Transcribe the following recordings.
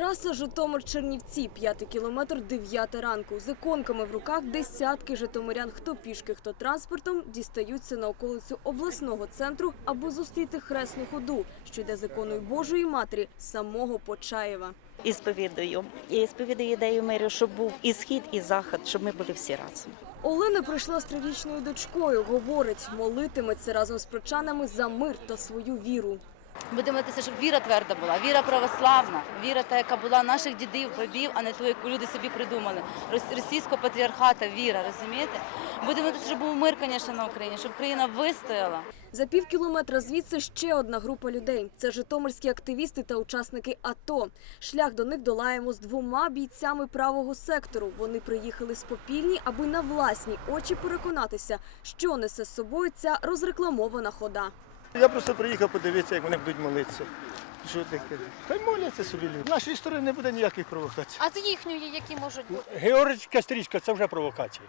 Траса Житомир-Чернівці, п'ятий кілометр, дев'ята ранку. З іконками в руках десятки житомирян, хто пішки, хто транспортом, дістаються на околицю обласного центру, аби зустріти хресну ходу, що йде з іконою Божої Матері самого Почаєва. і сповідую. І сповідую ідею миру, щоб був і схід, і захід, щоб ми були всі разом. Олена прийшла з трирічною дочкою. Говорить, молитиметься разом з прочанами за мир та свою віру. Будемо молитися, щоб віра тверда була, віра православна, віра та, яка була наших дідів, бабів, а не ту, яку люди собі придумали. Рос- Російського патріархата, віра, розумієте? Будемо молитися, щоб був мир, звісно, на Україні, щоб країна вистояла. За пів кілометра звідси ще одна група людей. Це житомирські активісти та учасники АТО. Шлях до них долаємо з двома бійцями правого сектору. Вони приїхали з Попільні, аби на власні очі переконатися, що несе з собою ця розрекламована хода. Я просто приїхав подивитися, як вони будуть молитися. Що таке? Та й моляться собі люди. В нашій сторони не буде ніяких провокацій. А з їхньої які можуть бути? Георгійська стрічка це вже провокація.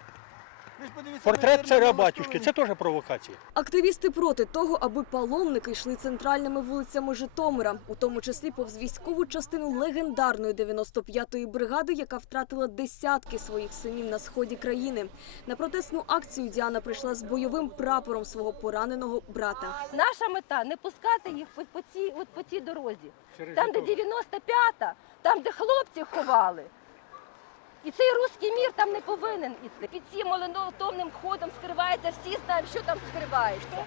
Портрет царя батюшки це теж провокація. Активісти проти того, аби паломники йшли центральними вулицями Житомира, у тому числі повз військову частину легендарної 95-ї бригади, яка втратила десятки своїх синів на сході країни. На протестну акцію Діана прийшла з бойовим прапором свого пораненого брата. Наша мета не пускати їх по, по, цій, от по цій дорозі. Там, де 95-та, там, де хлопців ховали. І цей руський мір там не повинен іти. Під цим молитовним ходом скривається, всі знають, що там скривається.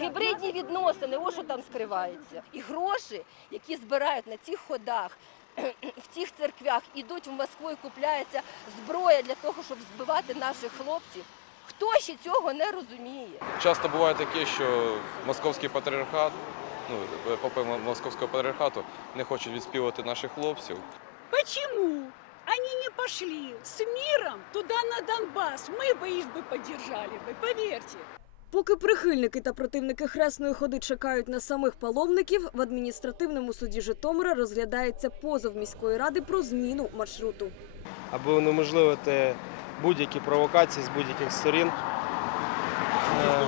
Гібридні відносини, ось що там скривається. І гроші, які збирають на цих ходах, в цих церквях, ідуть в Москву і купляється зброя для того, щоб збивати наших хлопців. Хто ще цього не розуміє? Часто буває таке, що московський патріархат, ну, попи московського патріархату не хочуть відспівати наших хлопців. Почему они не пошли с миром туда, на Донбасс? Мы бы их бы поддержали бы, поверьте. Поки прихильники та противники хресної ходи чекають на самих паломників, в адміністративному суді Житомира розглядається позов міської ради про зміну маршруту. аби унеможливити будь-які провокації з будь-яких сторін. Е,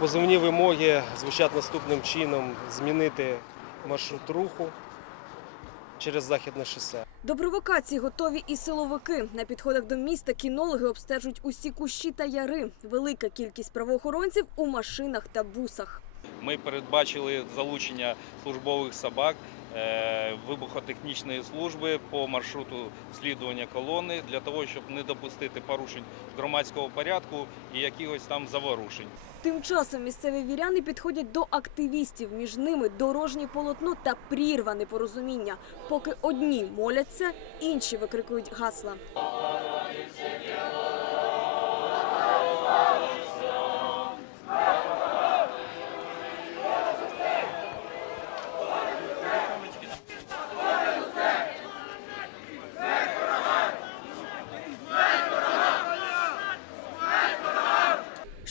Позовні вимоги звучать наступним чином: змінити маршрут руху через західне шосе. До провокацій готові і силовики. На підходах до міста кінологи обстежують усі кущі та яри. Велика кількість правоохоронців у машинах та бусах. Ми передбачили залучення службових собак, е, вибухотехнічної служби по маршруту слідування колони для того, щоб не допустити порушень громадського порядку і якихось там заворушень. Тим часом місцеві віряни підходять до активістів. Між ними дорожнє полотно та прірване порозуміння. Поки одні моляться, інші викрикують гасла.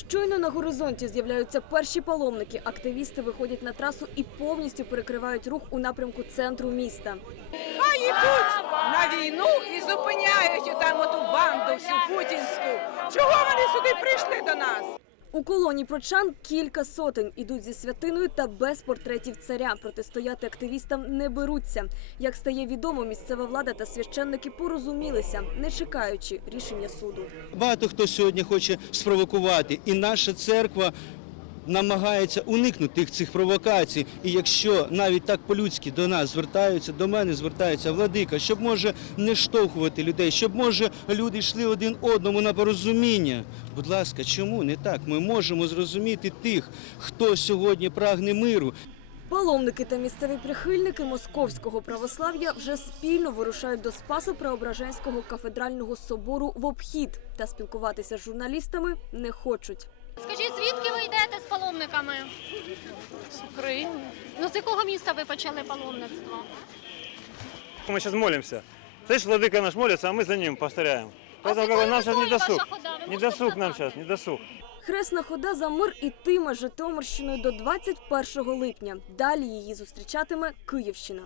Щойно на горизонті з'являються перші паломники. Активісти виходять на трасу і повністю перекривають рух у напрямку центру міста. А йдуть на війну і зупиняють там оту банду всю путінську. Чого вони сюди прийшли до нас? У колоні прочан кілька сотень ідуть зі святиною та без портретів царя. Протистояти активістам не беруться. Як стає відомо, місцева влада та священники порозумілися, не чекаючи рішення суду. Багато хто сьогодні хоче спровокувати, і наша церква намагається уникнути цих провокацій. І якщо навіть так по-людськи до нас звертаються, до мене звертається владика, щоб може не штовхувати людей, щоб може люди йшли один одному на порозуміння. Будь ласка, чому не так? Ми можемо зрозуміти тих, хто сьогодні прагне миру. Паломники та місцеві прихильники московського православ'я вже спільно вирушають до Спасо Преображенського кафедрального собору в обхід та спілкуватися з журналістами не хочуть. Скажіть, звідки ви йдете з паломниками? З України. Ну з якого міста ви почали паломництво? Ми зараз молимося. Це ж владика наш молиться, а ми за ним повторяємо. А з Поэтому якою нам зараз не метою досуг. Не нам зараз, не досуг. Хресна хода за мир ітиме Житомирщиною до 21 липня. Далі її зустрічатиме Київщина.